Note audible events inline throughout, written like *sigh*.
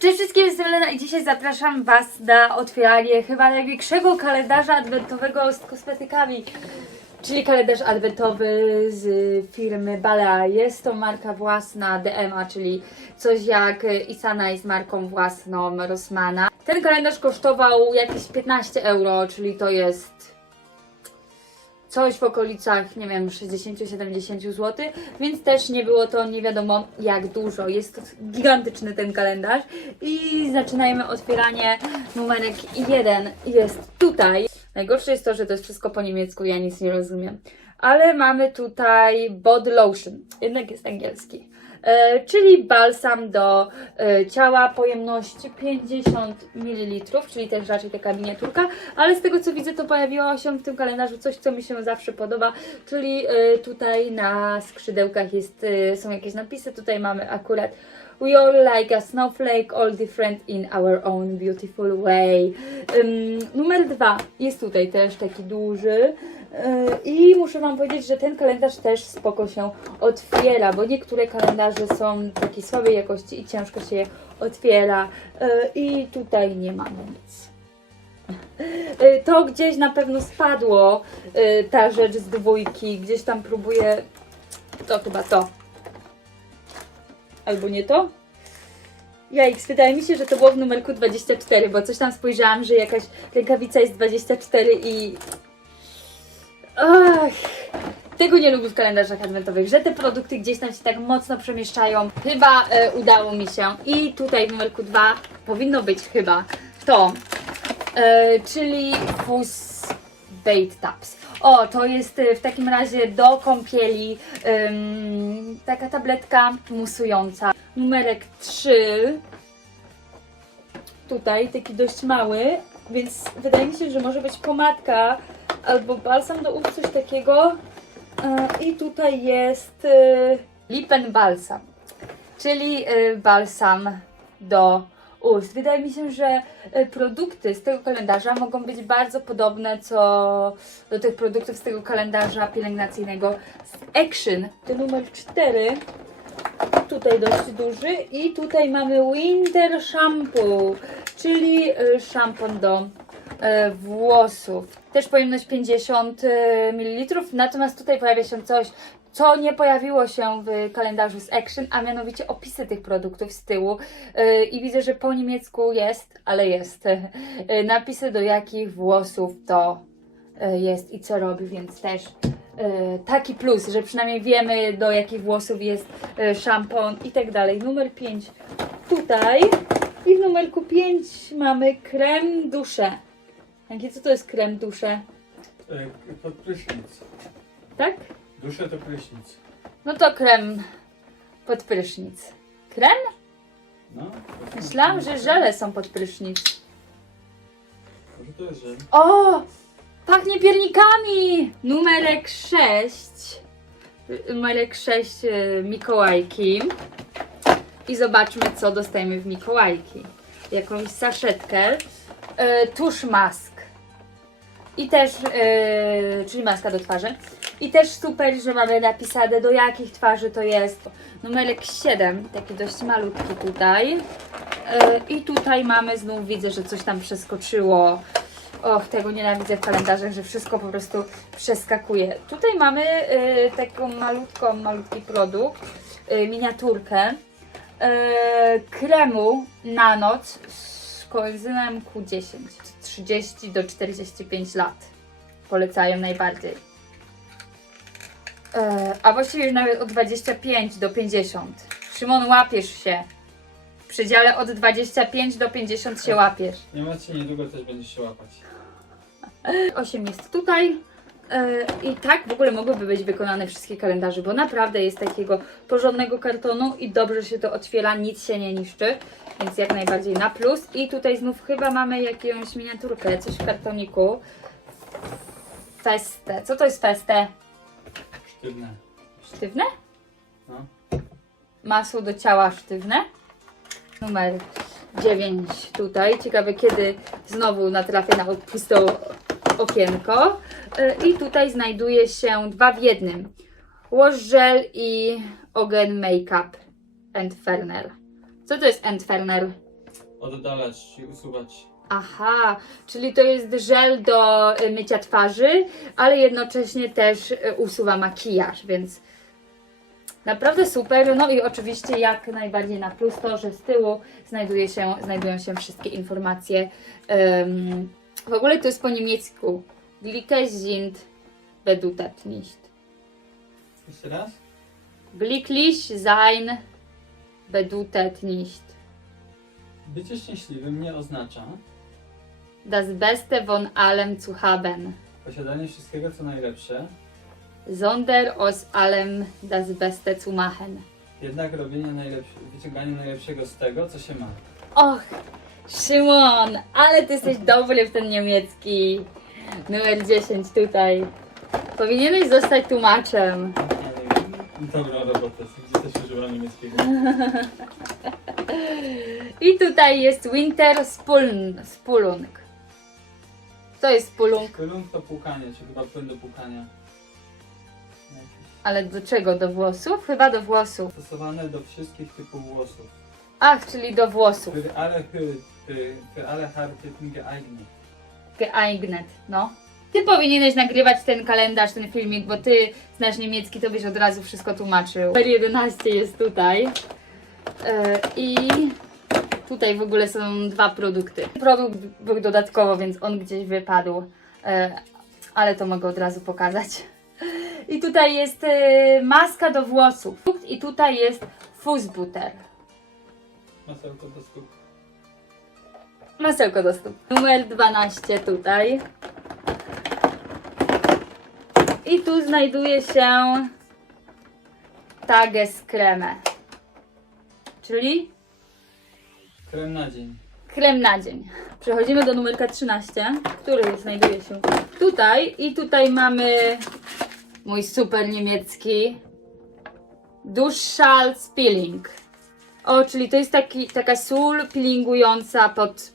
Cześć wszystkim, jestem Lena i dzisiaj zapraszam Was na otwieranie chyba największego kalendarza adwentowego z kosmetykami. Czyli kalendarz adwentowy z firmy Balea. Jest to marka własna DMA, czyli coś jak Isana jest marką własną Rossmana. Ten kalendarz kosztował jakieś 15 euro, czyli to jest coś w okolicach, nie wiem, 60-70 zł, więc też nie było to nie wiadomo jak dużo. Jest gigantyczny ten kalendarz i zaczynajmy otwieranie. Numerek 1 jest tutaj. Najgorsze jest to, że to jest wszystko po niemiecku, ja nic nie rozumiem. Ale mamy tutaj body lotion, jednak jest angielski. E, czyli balsam do e, ciała pojemności 50 ml, czyli też raczej taka miniaturka, ale z tego co widzę to pojawiło się w tym kalendarzu coś, co mi się zawsze podoba, czyli e, tutaj na skrzydełkach jest, są jakieś napisy, tutaj mamy akurat We all like a snowflake, all different in our own beautiful way. Ym, numer dwa jest tutaj też taki duży. Yy, I muszę Wam powiedzieć, że ten kalendarz też spoko się otwiera, bo niektóre kalendarze są takiej słabej jakości i ciężko się je otwiera. Yy, I tutaj nie mamy nic. Yy, To gdzieś na pewno spadło, ta rzecz z dwójki. Gdzieś tam próbuję. To chyba to. Albo nie to? Jajks, wydaje mi się, że to było w numerku 24, bo coś tam spojrzałam, że jakaś rękawica jest 24 i... Ach, tego nie lubię w kalendarzach adwentowych, że te produkty gdzieś tam się tak mocno przemieszczają. Chyba e, udało mi się. I tutaj w numerku 2 powinno być chyba to, e, czyli fus bait taps. O, to jest e, w takim razie do kąpieli ym, taka tabletka musująca. Numerek 3. Tutaj taki dość mały, więc wydaje mi się, że może być pomadka albo balsam do ust, coś takiego. E, I tutaj jest e, Lipen Balsam, czyli e, balsam do ust. Wydaje mi się, że produkty z tego kalendarza mogą być bardzo podobne co do tych produktów z tego kalendarza pielęgnacyjnego z Action. To numer 4 tutaj dość duży i tutaj mamy Winter Shampoo, czyli szampon do włosów. Też pojemność 50 ml, natomiast tutaj pojawia się coś, co nie pojawiło się w kalendarzu z Action, a mianowicie opisy tych produktów z tyłu. Y, I widzę, że po niemiecku jest, ale jest. y, Napisy do jakich włosów to jest i co robi, więc też e, taki plus, że przynajmniej wiemy do jakich włosów jest e, szampon i tak dalej. Numer 5 tutaj i w numerku 5 mamy krem dusze. Jakie co to jest krem dusze? E, Pod prysznic. Tak? Duszę to prysznic. No to krem pod prysznic. Krem? No. Myślałam, że żele są pod prysznic. Może to jest żel. O! Pachnie piernikami! Numerek 6. Numerek 6 e, Mikołajki. I zobaczmy, co dostajemy w Mikołajki. Jakąś saszetkę. E, tusz mask. I też, e, czyli maska do twarzy. I też super, że mamy napisane do jakich twarzy to jest. Numerek 7, taki dość malutki tutaj. E, I tutaj mamy, znów widzę, że coś tam przeskoczyło. Och, tego nienawidzę w kalendarzach, że wszystko po prostu przeskakuje. Tutaj mamy y, taką malutką, malutki produkt, y, miniaturkę y, kremu na noc z koenzynem Q10. 30 do 45 lat. Polecają najbardziej. E, a właściwie już nawet od 25 do 50. Szymon, łapiesz się. W przedziale od 25 do 50 się łapiesz. Nie macie, niedługo też będziesz się łapać. 8 jest tutaj. E, I tak w ogóle mogłyby być wykonane wszystkie kalendarze, bo naprawdę jest takiego porządnego kartonu i dobrze się to otwiera, nic się nie niszczy, więc jak najbardziej na plus. I tutaj znów chyba mamy jakąś miniaturkę, coś w kartoniku. Festę. Co to jest festę? Sztywne. Sztywne? No. Masło do ciała sztywne. Numer 9 tutaj. Ciekawe kiedy znowu natrafię na puste okienko. Y, I tutaj znajduje się dwa w jednym. Wash gel i Ogen Makeup Entferner. Co to jest Entferner? oddalać i usuwać. Aha, czyli to jest żel do y, mycia twarzy, ale jednocześnie też y, usuwa makijaż, więc naprawdę super. No i oczywiście jak najbardziej na plus to, że z tyłu znajduje się, znajdują się wszystkie informacje. Ym, w ogóle to jest po niemiecku. Glicke sind bedutet nicht. Jeszcze raz? Glücklich sein bedutet nicht. Bycie szczęśliwym nie oznacza Das Beste von allem zu haben. posiadanie wszystkiego co najlepsze, Sonder aus allem das Beste zu machen. jednak robienie najlepsze, wyciąganie najlepszego z tego, co się ma. Och, Szymon, ale ty jesteś dobry w ten niemiecki. Numer 10 tutaj. Powinieneś zostać tłumaczem. Dobra robota, gdzie też używam niemieckiego. I tutaj jest Winter Spuln, Spulung. Co jest Spulung? Pylung to płukanie, czy chyba płyn do płukania. Ale do czego? Do włosów? Chyba do włosów. Stosowane do wszystkich typów włosów. Ach, czyli do włosów. Für alle, für, für, für alle Haartypen geeignet. geeignet, no. Ty powinieneś nagrywać ten kalendarz, ten filmik, bo ty znasz niemiecki, to byś od razu wszystko tłumaczył. Numer 11 jest tutaj. E, I tutaj w ogóle są dwa produkty. Produkt był dodatkowo, więc on gdzieś wypadł, E, ale to mogę od razu pokazać. I tutaj jest e, maska do włosów. I tutaj jest fuzzbutter. Masełko do stóp. Masełko do stóp. Numer 12 tutaj. I tu znajduje się Tagescreme. Czyli Krem na dzień. krem na dzień. Przechodzimy do numerka 13, który znajduje się tutaj. I tutaj mamy mój super niemiecki Duschal Spilling. O, czyli to jest taki, taka sól peelingująca pod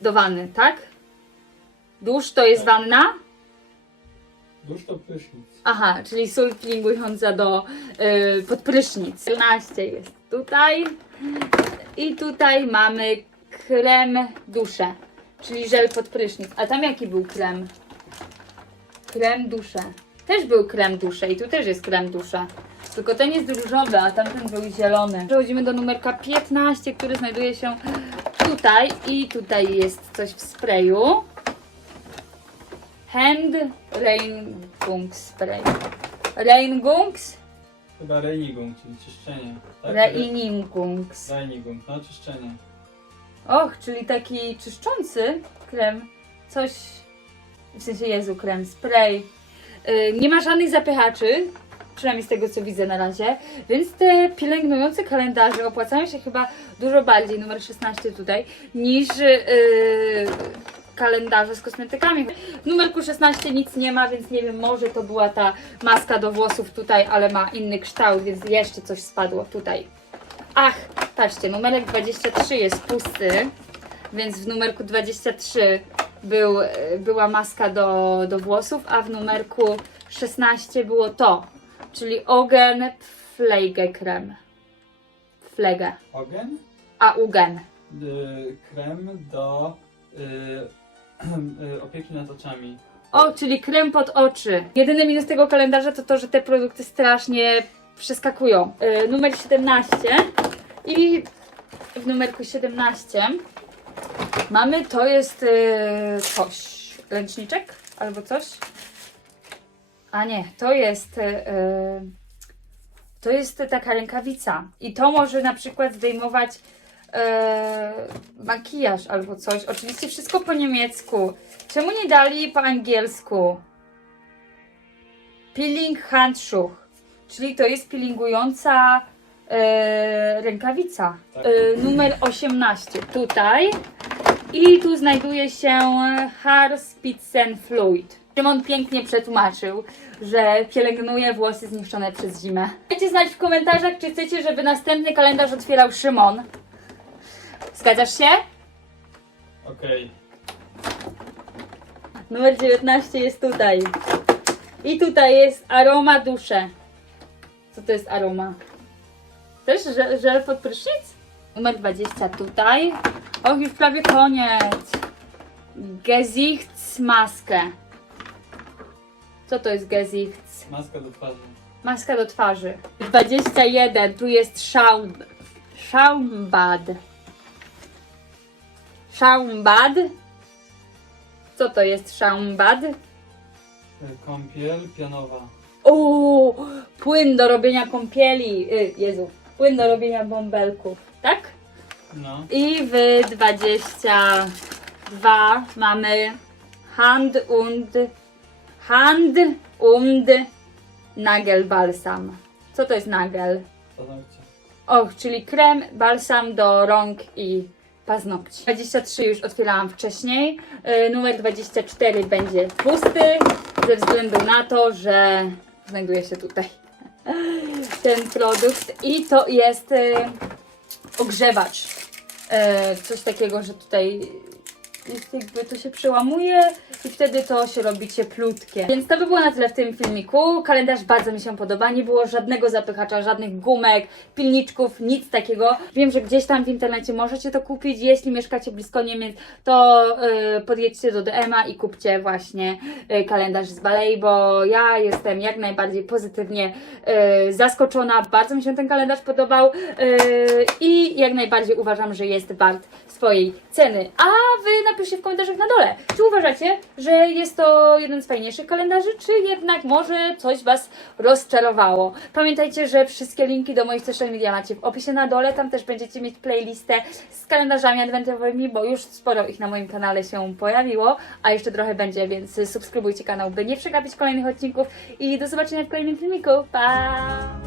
do wanny, tak? Dusz to jest Tak. wanna? Dusz to prysznic. Aha, czyli sól peelingująca do y, pod prysznic. 14 jest tutaj. I tutaj mamy krem dusze, czyli żel pod prysznic. A tam jaki był krem? Krem dusze. Też był krem dusze i tu też jest krem dusze. Tylko ten jest różowy, a tamten był zielony. Przechodzimy do numerka 15, który znajduje się tutaj i tutaj jest coś w sprayu. Hand Reingungs Spray. Reingungs? Chyba Reinigung, czyli czyszczenie. Tak? Reinigungs. Reinigung, no czyszczenie. Och, czyli taki czyszczący krem. Coś, w sensie Jezu, krem, spray. Yy, nie ma żadnych zapychaczy, przynajmniej z tego co widzę na razie, więc te pielęgnujące kalendarze opłacają się chyba dużo bardziej, numer 16 tutaj, niż yy, kalendarze z kosmetykami. W numerku 16 nic nie ma, więc nie wiem, może to była ta maska do włosów tutaj, ale ma inny kształt, więc jeszcze coś spadło tutaj. Ach, patrzcie, numerek 23 jest pusty, więc w numerku 23 był, była maska do, do włosów, a w numerku 16 było to, czyli Ogen Pflegekrem. Pflege. Ogen. Augen. Y, krem do y, *clears throat* y, opieki nad oczami. O, czyli krem pod oczy. Jedyny minus tego kalendarza to to, że te produkty strasznie przeskakują. Yy, numer 17 i w numerku 17 mamy, to jest yy, coś, ręczniczek albo coś. A nie, to jest yy, to jest taka rękawica i to może na przykład zdejmować e, makijaż albo coś. Oczywiście wszystko po niemiecku. Czemu nie dali po angielsku? Peeling Handschuh, czyli to jest peelingująca e, rękawica. E, numer 18 tutaj. I tu znajduje się Haarspitzen Fluid. Szymon pięknie przetłumaczył, że pielęgnuje włosy zniszczone przez zimę. Dajcie znać w komentarzach, czy chcecie, żeby następny kalendarz otwierał Szymon. Zgadzasz się? Okej. Numer 19 jest tutaj. I tutaj jest aroma dusze. Co to jest aroma? Też żel, żel pod prysznic? Numer 20 tutaj. Och, już prawie koniec. Gesichtsmaskę. Co to jest Gesichts? Maska do twarzy. Maska do twarzy. 21. Tu jest Schaum. Schaumbad. Schaumbad? Co to jest Schaumbad? Y, Kąpiel pianowa. O, płyn do robienia kąpieli. Y, Jezu, płyn do robienia bąbelków, tak? No. I w 22 mamy Hand und Hand und Nagelbalsam. Co to jest nagel? Paznokcie. Och, czyli krem, balsam do rąk i paznokci. 23 już otwierałam wcześniej. Yy, numer 24 będzie pusty, ze względu na to, że znajduje się tutaj *laughs* ten produkt. I to jest yy, ogrzewacz. Yy, coś takiego, że tutaj jest jakby to się przełamuje i wtedy to się robi cieplutkie. Więc to by było na tyle w tym filmiku. Kalendarz bardzo mi się podoba. Nie było żadnego zapychacza, żadnych gumek, pilniczków, nic takiego. Wiem, że gdzieś tam w internecie możecie to kupić. Jeśli mieszkacie blisko Niemiec, to yy, podjedźcie do DM-a i kupcie właśnie yy, kalendarz z Balei, bo ja jestem jak najbardziej pozytywnie yy, zaskoczona. Bardzo mi się ten kalendarz podobał yy, i jak najbardziej uważam, że jest wart swojej ceny. A Wy napiszcie w komentarzach na dole, czy uważacie, że jest to jeden z fajniejszych kalendarzy, czy jednak może coś Was rozczarowało. Pamiętajcie, że wszystkie linki do moich social media macie w opisie na dole, tam też będziecie mieć playlistę z kalendarzami adwentowymi, bo już sporo ich na moim kanale się pojawiło, a jeszcze trochę będzie, więc subskrybujcie kanał, by nie przegapić kolejnych odcinków i do zobaczenia w kolejnym filmiku. Pa!